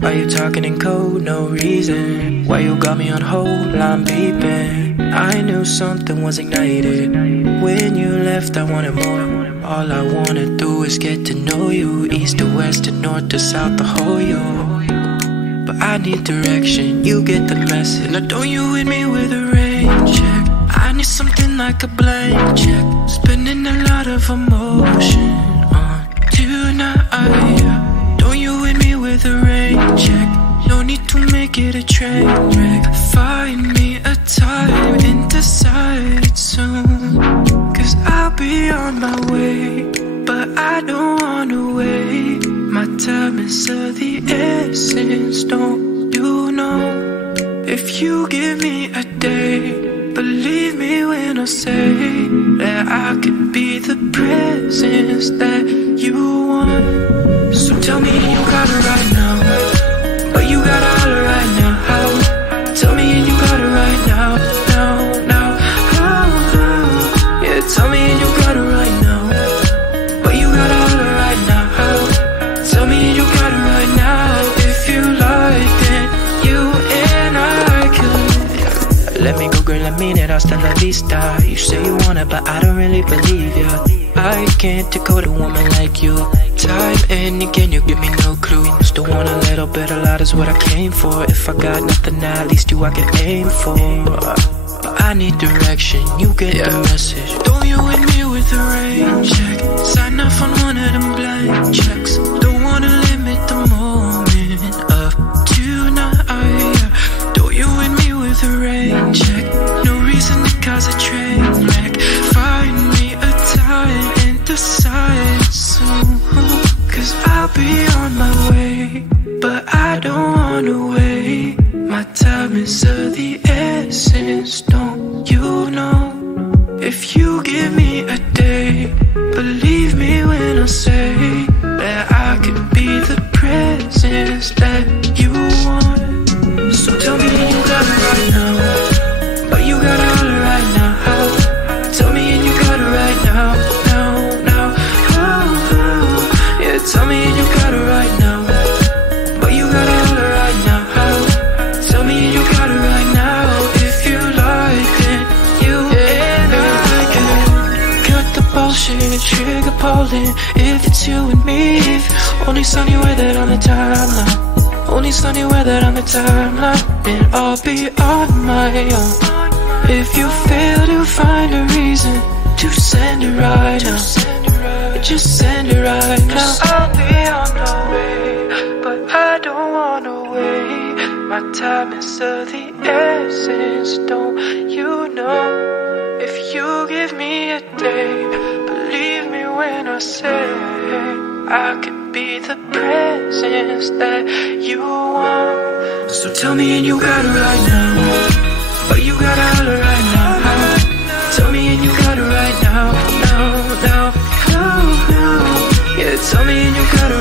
Why you talking in code, no reason? Why you got me on hold, I'm beeping? I knew something was ignited. When you left, I wanted more. All I wanna do is get to know you. East to west to north to south, the whole you. But I need direction, you get the message. Now don't you hit me with a rain check. I need something like a blank check. Spending a lot of emotion on tonight. Don't you hit me with a rain check. No need to make it a train wreck. Find me a time and decide soon, cause I'll be on my way, but I don't wanna wait. My time is of the essence, don't you know? If you give me a day, believe me when I say that I could be the presence that you want. So tell me you got it right now, but you gotta holler right now. Tell me and you got it right now, now. Yeah, tell me and you got it right now, but you gotta holler right now. Tell me and you got it right now. If you like, then you and I could. Let me go, girl, I mean it, hasta la vista. You say you want it, but I don't really believe you. I can't decode a woman like you. Time and again, you give me no clue. Still want a little bit, a lot is what I came for. If I got nothing, at least you I can aim for. But I need direction, you get the message. Don't you hit me with a rain check. Sign off on one of them blank checks. Don't wanna limit the moment of tonight. Don't you hit me with a rain check. No reason to cause a train wreck. Find me a time and decide soon, cause I'll be on my way, but I don't wanna wait. My time is of the essence, don't you know? If you give me a day, believe me when I say that I could be the presence that you want. So tell me you got it right now, but you gotta holler right now. Tell me and you got it right now, now. Yeah, tell me and you got it right now, but you gotta holler right now. Tell me and you got it right now. If you like it, you and I can cut the bullshit, trigger pulling. If it's you and me, only sunny weather on the timeline. Only sunny weather on the timeline, and I'll be on my own. If you fail to find a reason to send it right now, just send it right now. I'll be on the way, but I don't wanna wait. My time is of the essence, don't you know? If you give me a day, believe me when I say I could be the presence that you want. So tell me and you got it right now, but you gotta holler right now. Tell me and you got it right now, now. Yeah, tell me and you got it